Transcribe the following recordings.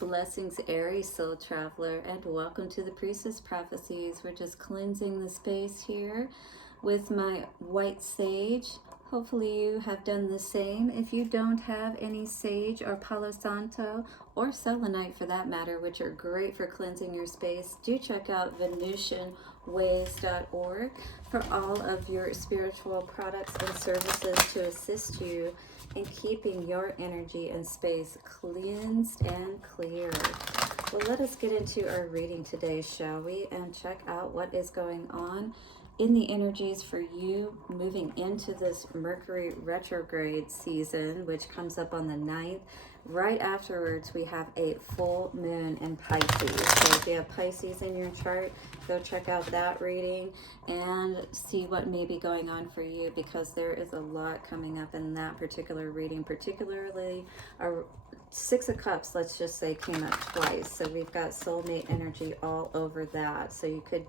Blessings, Aries soul traveler, and welcome to the Priestess Prophecies. We're just cleansing the space here with my white sage. Hopefully you have done the same. If you don't have any sage or Palo Santo or selenite for that matter, which are great for cleansing your space, do check out venusianways.org for all of your spiritual products and services to assist you in keeping your energy and space cleansed and clear. Well, let us get into our reading today, shall we? And check out what is going on in the energies for you moving into this Mercury retrograde season, which comes up on the 9th. Right afterwards, we have a full moon in Pisces. So if you have Pisces in your chart, go check out that reading and see what may be going on for you, because there is a lot coming up in that particular reading, particularly our Six of Cups, let's just say, came up twice. So we've got soulmate energy all over that. So you could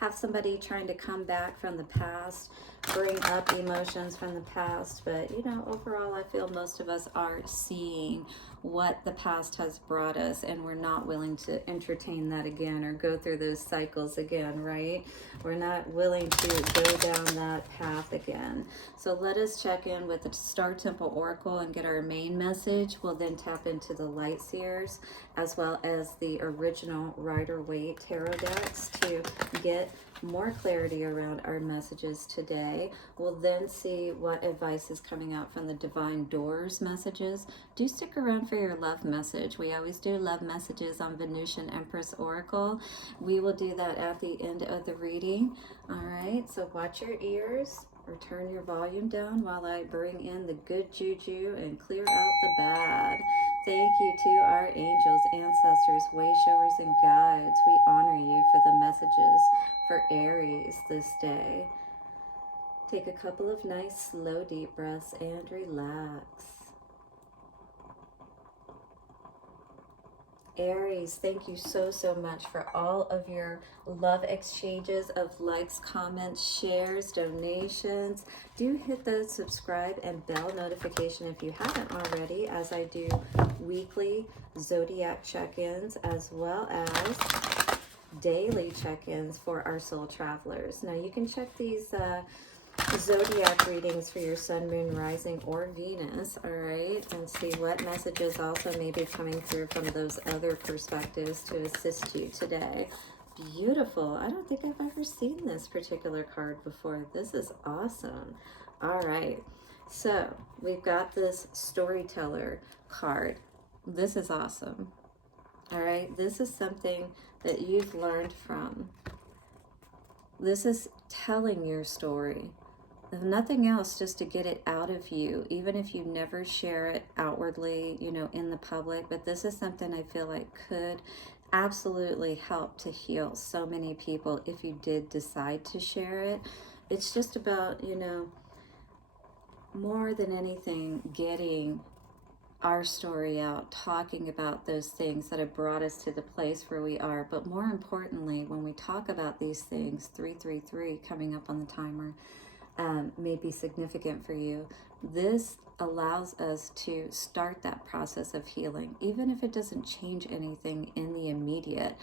have somebody trying to come back from the past, bring up emotions from the past. But, you know, overall, I feel most of us are seeing what the past has brought us, and we're not willing to entertain that again or go through those cycles again, right? We're not willing to go down that path again. So let us check in with the Star Temple Oracle and get our main message. We'll then tap into the Light Seers as well as the original Rider-Waite tarot decks to get more clarity around our messages today. We'll then see what advice is coming out from the Divine Doors messages. Do stick around for your love message. We always do love messages on Venusian Empress Oracle. We will do that at the end of the reading. All right, so watch your ears or turn your volume down while I bring in the good juju and clear out the bad. Thank you to our angels, ancestors, way showers, and guides. We honor you for the messages for Aries this day. Take a couple of nice, slow, deep breaths and relax. Aries, thank you so much for all of your love exchanges of likes, comments, shares, donations. Do hit the subscribe and bell notification if you haven't already, as I do weekly zodiac check-ins as well as daily check-ins for our soul travelers. Now you can check these zodiac readings for your sun, moon, rising, or Venus, all right, and see what messages also may be coming through from those other perspectives to assist you today. Beautiful. I don't think I've ever seen this particular card before. This is awesome. All right, so we've got this storyteller card. This is awesome. All right, this is something that you've learned from. This is telling your story. If nothing else, just to get it out of you, even if you never share it outwardly, you know, in the public. But this is something I feel like could absolutely help to heal so many people if you did decide to share it. It's just about, you know, more than anything, getting our story out, talking about those things that have brought us to the place where we are. But more importantly, when we talk about these things, 333 coming up on the timer, may be significant for you. This allows us to start that process of healing, even if it doesn't change anything in the immediate.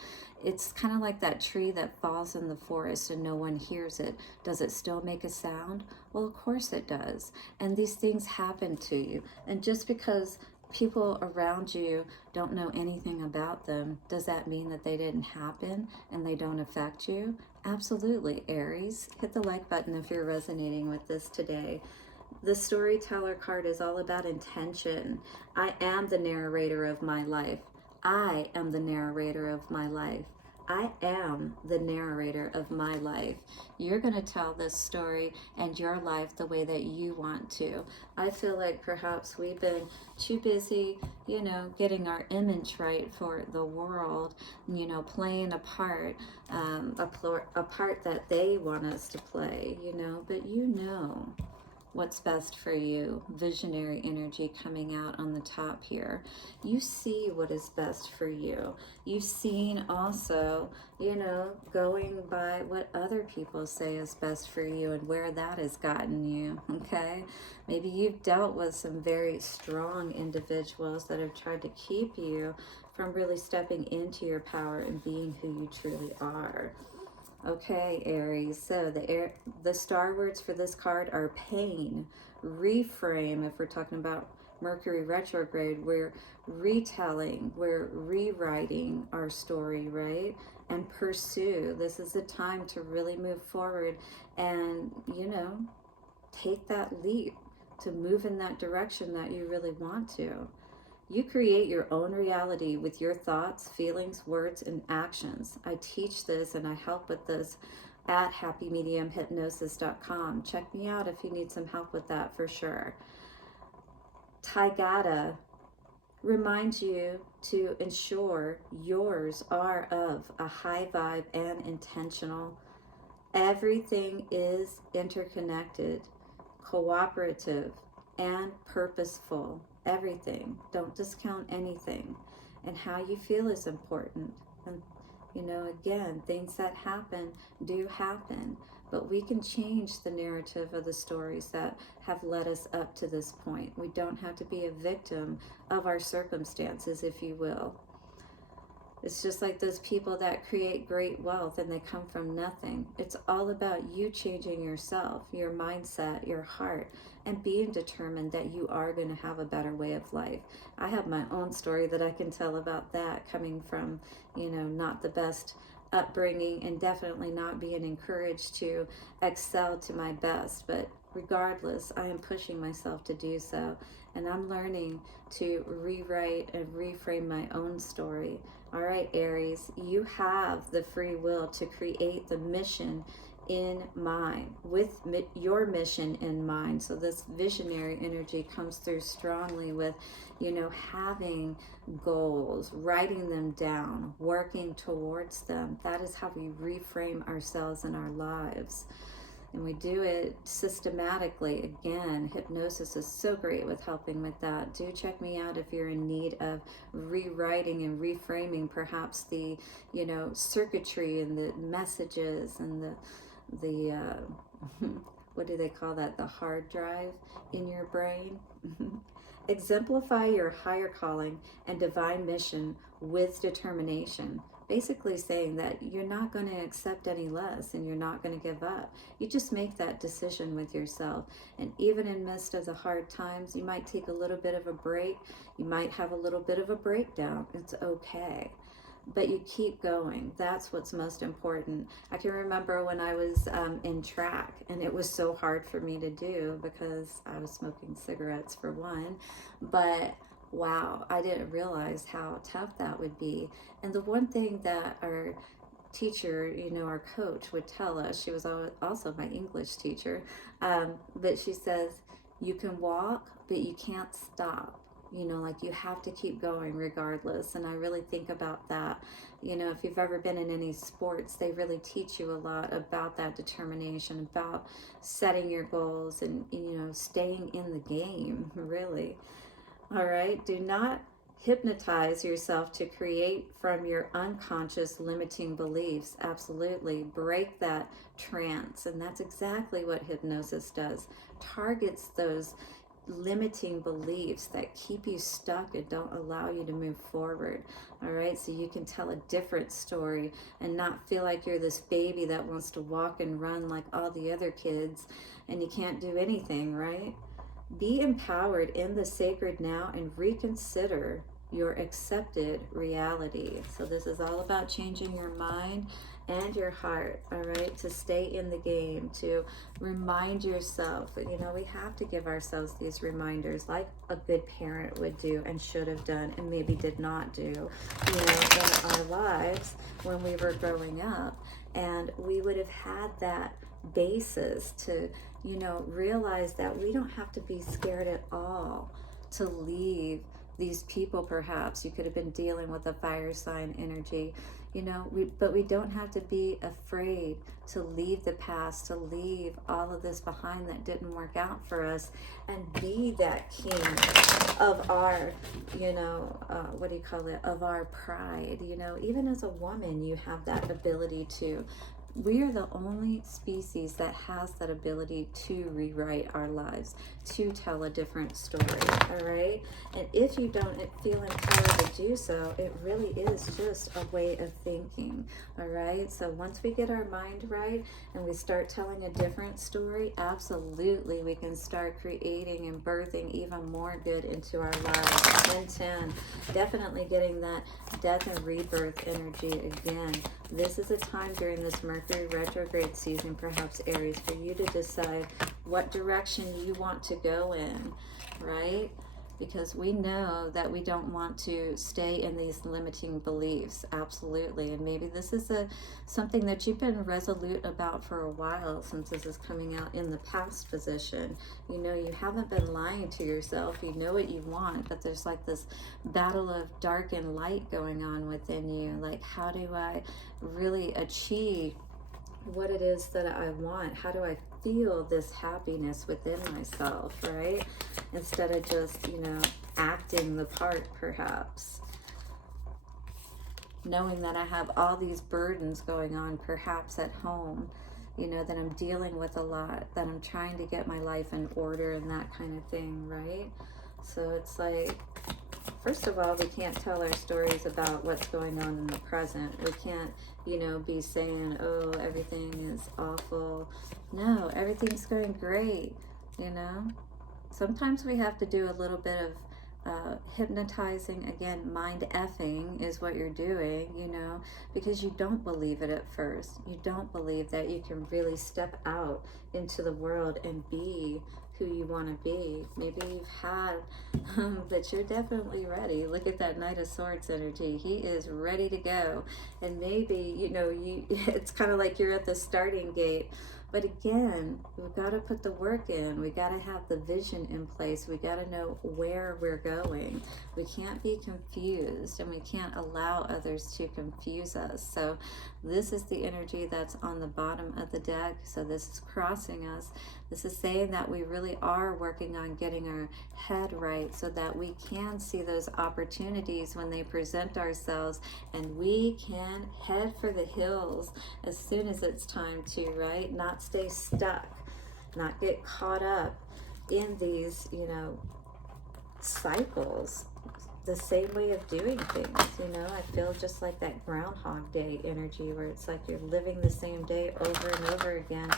It's kind of like that tree that falls in the forest and no one hears it. Does it still make a sound? Well, of course it does. And these things happen to you. And just because people around you don't know anything about them, does that mean that they didn't happen and they don't affect you? Absolutely, Aries. Hit the like button if you're resonating with this today. The storyteller card is all about intention. I am the narrator of my life. I am the narrator of my life. I am the narrator of my life. You're going to tell this story and your life the way that you want to. I feel like perhaps we've been too busy, you know, getting our image right for the world, you know, playing a part, a part that they want us to play, you know, but you know what's best for you. Visionary energy coming out on the top here. You see what is best for you. You've seen also, you know, going by what other people say is best for you and where that has gotten you, okay? Maybe you've dealt with some very strong individuals that have tried to keep you from really stepping into your power and being who you truly are. Okay, Aries, so the star words for this card are pain, reframe. If we're talking about Mercury retrograde, we're retelling, we're rewriting our story, right? And pursue. This is the time to really move forward and, you know, take that leap to move in that direction that you really want to. You create your own reality with your thoughts, feelings, words, and actions. I teach this and I help with this at happymediumhypnosis.com. Check me out if you need some help with that for sure. Taigata reminds you to ensure yours are of a high vibe and intentional. Everything is interconnected, cooperative, and purposeful. Everything. Don't discount anything. And how you feel is important. And, you know, again, things that happen do happen. But we can change the narrative of the stories that have led us up to this point. We don't have to be a victim of our circumstances, if you will. It's just like those people that create great wealth and they come from nothing. It's all about you changing yourself, your mindset, your heart, and being determined that you are going to have a better way of life. I have my own story that I can tell about that, coming from, you know, not the best upbringing and definitely not being encouraged to excel to my best. But regardless, I am pushing myself to do so. And I'm learning to rewrite and reframe my own story. All right, Aries, you have the free will to create the mission in mind, with your mission in mind. So this visionary energy comes through strongly with, you know, having goals, writing them down, working towards them. That is how we reframe ourselves and our lives. And we do it systematically. Again, hypnosis is so great with helping with that. Do check me out if you're in need of rewriting and reframing perhaps the, you know, circuitry and the messages and the what do they call that? The hard drive in your brain. Exemplify your higher calling and divine mission with determination. Basically saying that you're not going to accept any less and you're not going to give up. You just make that decision with yourself. And even in midst of the hard times, you might take a little bit of a break. You might have a little bit of a breakdown. It's okay. But you keep going. That's what's most important. I can remember when I was in track, and it was so hard for me to do because I was smoking cigarettes for one. But wow, I didn't realize how tough that would be. And the one thing that our teacher, you know, our coach would tell us, she was also my English teacher, but she says, you can walk, but you can't stop. You know, like you have to keep going regardless. And I really think about that. You know, if you've ever been in any sports, they really teach you a lot about that determination, about setting your goals and, you know, staying in the game, really. All right. Do not hypnotize yourself to create from your unconscious limiting beliefs. Absolutely. Break that trance. And that's exactly what hypnosis does. Targets those limiting beliefs that keep you stuck and don't allow you to move forward. All right, so you can tell a different story and not feel like you're this baby that wants to walk and run like all the other kids and you can't do anything, right? Be empowered in the sacred now and reconsider your accepted reality. So this is all about changing your mind and your heart, all right, to stay in the game, to remind yourself. You know, we have to give ourselves these reminders like a good parent would do and should have done and maybe did not do, you know, in our lives when we were growing up. And we would have had that basis to, you know, realize that we don't have to be scared at all to leave these people. Perhaps you could have been dealing with a fire sign energy, you know, but we don't have to be afraid to leave the past, to leave all of this behind that didn't work out for us, and be that king of our, you know, what do you call it, of our pride. You know, even as a woman, you have that ability to. We are the only species that has that ability to rewrite our lives, to tell a different story, all right? And if you don't feel empowered to do so, it really is just a way of thinking. All right, so once we get our mind right and we start telling a different story, absolutely we can start creating and birthing even more good into our lives. And 10, definitely getting that death and rebirth energy again. This is a time during this Mercury retrograde season, perhaps Aries, for you to decide what direction you want to go in, right? Because we know that we don't want to stay in these limiting beliefs, absolutely. And maybe this is something that you've been resolute about for a while, since this is coming out in the past position. You know, you haven't been lying to yourself. You know what you want, but there's like this battle of dark and light going on within you. Like, how do I really achieve what it is that I want? How do I feel this happiness within myself, right? Instead of just, you know, acting the part, perhaps. Knowing that I have all these burdens going on, perhaps at home, you know, that I'm dealing with a lot, that I'm trying to get my life in order and that kind of thing, right? So it's like, first of all, we can't tell our stories about what's going on in the present. We can't, you know, be saying, oh, everything is awful. No, everything's going great, you know. Sometimes we have to do a little bit of hypnotizing, again, mind effing is what you're doing, you know, because you don't believe it at first. You don't believe that you can really step out into the world and be who you want to be. Maybe you've had, but you're definitely ready. Look at that Knight of Swords energy. He is ready to go. And maybe, you know, it's kind of like you're at the starting gate. But again, we've got to put the work in. We got to have the vision in place. We got to know where we're going. We can't be confused, and we can't allow others to confuse us. So this is the energy that's on the bottom of the deck. So this is crossing us. This is saying that we really are working on getting our head right so that we can see those opportunities when they present ourselves, and we can head for the hills as soon as it's time to, right? Not stay stuck, not get caught up in these, you know, cycles, the same way of doing things. You know, I feel just like that Groundhog Day energy, where it's like you're living the same day over and over again,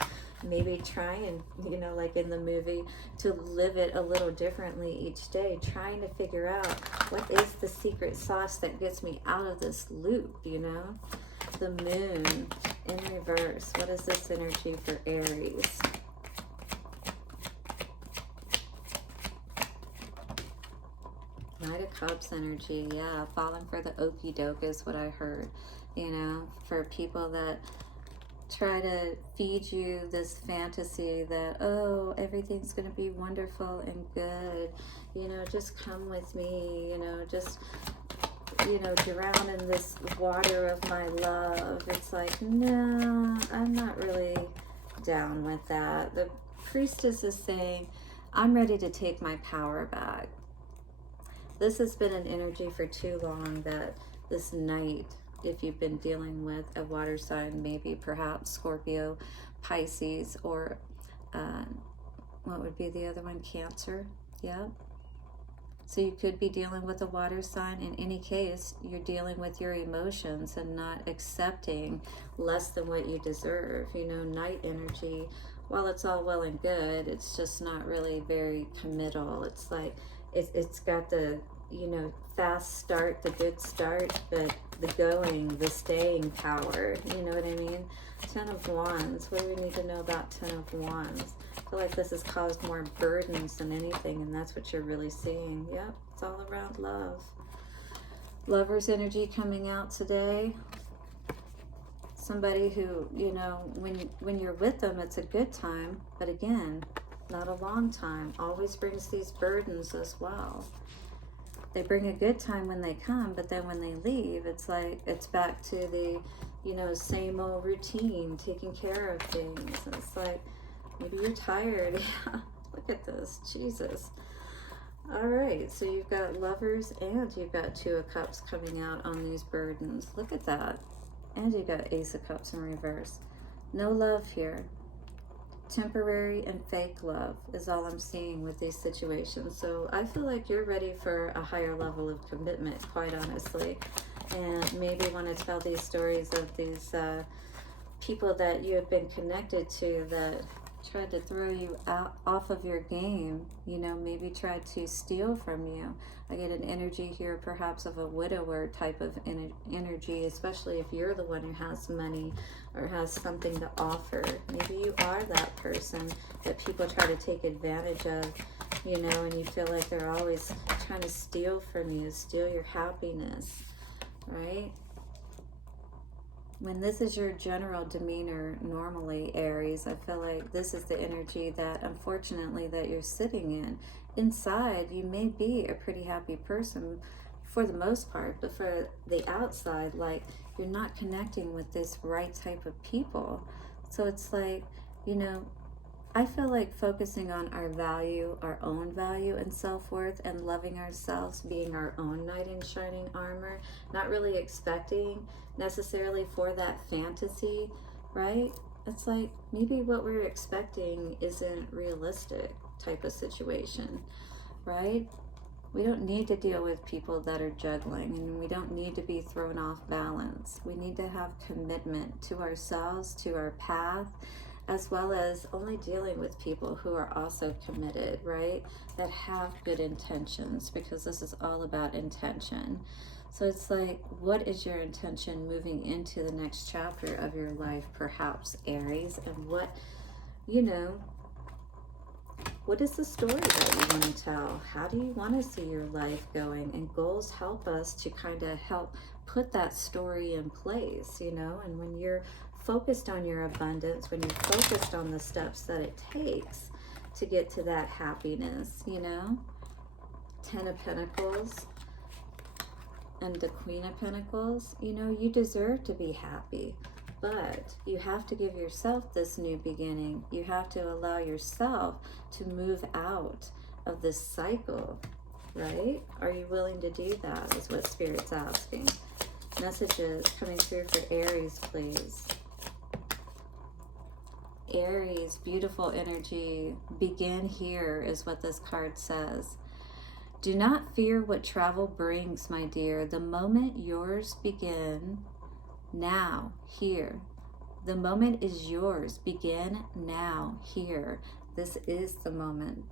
maybe trying, you know, like in the movie, to live it a little differently each day, trying to figure out what is the secret sauce that gets me out of this loop, you know. The Moon in reverse. What is this energy for Aries? Knight of Cups energy. Yeah, falling for the okie doke is what I heard. You know, for people that try to feed you this fantasy that, oh, everything's going to be wonderful and good. You know, just come with me. You know, just, you know, drown in this water of my love. It's like, no, I'm not really down with that. The Priestess is saying, I'm ready to take my power back. This has been an energy for too long, that this Knight, if you've been dealing with a water sign, maybe perhaps Scorpio, Pisces, or what would be the other one? Cancer. Yeah. So you could be dealing with a water sign. In any case, you're dealing with your emotions and not accepting less than what you deserve. You know, Knight energy, while it's all well and good, it's just not really very committal. It's like, it's got the, you know, fast start, the good start, but the going, the staying power, you know what I mean? 10 of Wands. What do we need to know about 10 of Wands? I feel like this has caused more burdens than anything, and that's what you're really seeing. Yep, it's all around love. Lover's energy coming out today. Somebody who, you know, when you're with them, it's a good time, but again, not a long time. Always brings these burdens as well. They bring a good time when they come, but then when they leave, it's like it's back to the, you know, same old routine, taking care of things. And it's like, maybe you're tired. Yeah, look at this, Jesus. All right, so you've got Lovers and you've got 2 of Cups coming out on these burdens. Look at that. And you got Ace of Cups in reverse. No love here. temporary and fake love is all I'm seeing with these situations. So I feel like you're ready for a higher level of commitment, quite honestly. And maybe want to tell these stories of these people that you have been connected to that tried to throw you out off of your game, you know, maybe tried to steal from you. I get an energy here perhaps of a widower type of energy, especially if you're the one who has money or has something to offer. Maybe you are that person that people try to take advantage of, you know, and you feel like they're always trying to steal from you, steal your happiness, right? When this is your general demeanor normally, Aries, I feel like this is the energy that, unfortunately, that you're sitting in. Inside, you may be a pretty happy person for the most part, but for the outside, like, you're not connecting with this right type of people. So it's like, you know, I feel like focusing on our value, our own value and self-worth, and loving ourselves, being our own knight in shining armor, not really expecting necessarily for that fantasy, right? It's like maybe what we're expecting isn't realistic type of situation, right? We don't need to deal with people that are juggling, and we don't need to be thrown off balance. We need to have commitment to ourselves, to our path, as well as only dealing with people who are also committed, right? That have good intentions, because this is all about intention. So it's like, what is your intention moving into the next chapter of your life, perhaps, Aries? And what, you know, what is the story that you want to tell? How do you want to see your life going? And goals help us to kind of help put that story in place, you know? And when you're focused on your abundance, when you're focused on the steps that it takes to get to that happiness, you know? 10 of Pentacles and the Queen of Pentacles, you know, you deserve to be happy. But you have to give yourself this new beginning. You have to allow yourself to move out of this cycle, right? Are you willing to do that, is what Spirit's asking. Messages coming through for Aries, please. Aries, beautiful energy. Begin here is what this card says. Do not fear what travel brings, my dear. The moment yours begin now, here. The moment is yours. Begin now, here. This is the moment.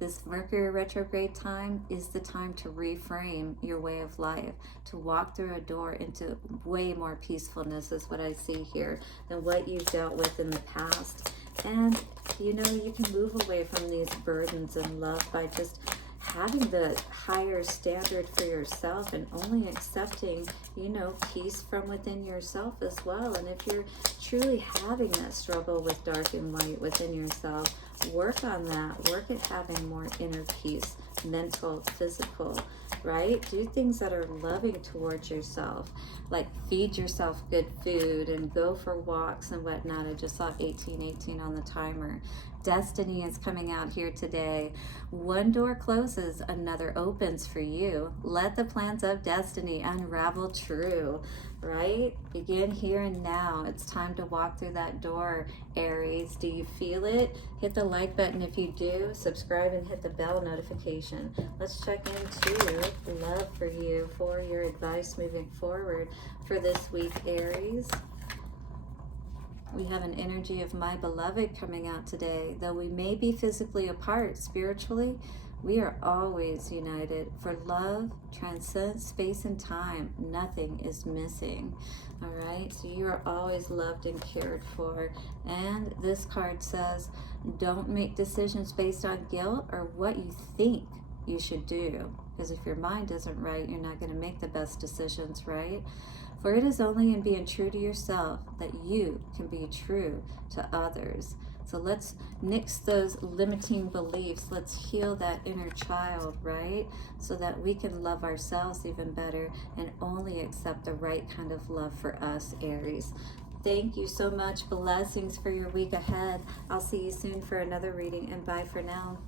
This Mercury retrograde time is the time to reframe your way of life, to walk through a door into way more peacefulness is what I see here than what you've dealt with in the past. And, you know, you can move away from these burdens in love by just having the higher standard for yourself and only accepting, you know, peace from within yourself as well. And if you're truly having that struggle with dark and light within yourself, work on that. Work at having more inner peace, mental, physical, right? Do things that are loving towards yourself, like feed yourself good food and go for walks and whatnot. I just saw 1818 on the timer. Destiny is coming out here today. One door closes, another opens for you. Let the plans of destiny unravel true, right? Begin here and now. It's time to walk through that door, Aries. Do you feel it? Hit the like button if you do. Subscribe and hit the bell notification. Let's check into love for you, for your advice moving forward for this week, Aries. We have an energy of my beloved coming out today. Though we may be physically apart, spiritually, we are always united. For love transcends space and time. Nothing is missing. All right, so you are always loved and cared for. And this card says, don't make decisions based on guilt or what you think you should do. Because if your mind isn't right, you're not going to make the best decisions, right? For it is only in being true to yourself that you can be true to others. So let's nix those limiting beliefs. Let's heal that inner child, right? So that we can love ourselves even better and only accept the right kind of love for us, Aries. Thank you so much. Blessings for your week ahead. I'll see you soon for another reading, and bye for now.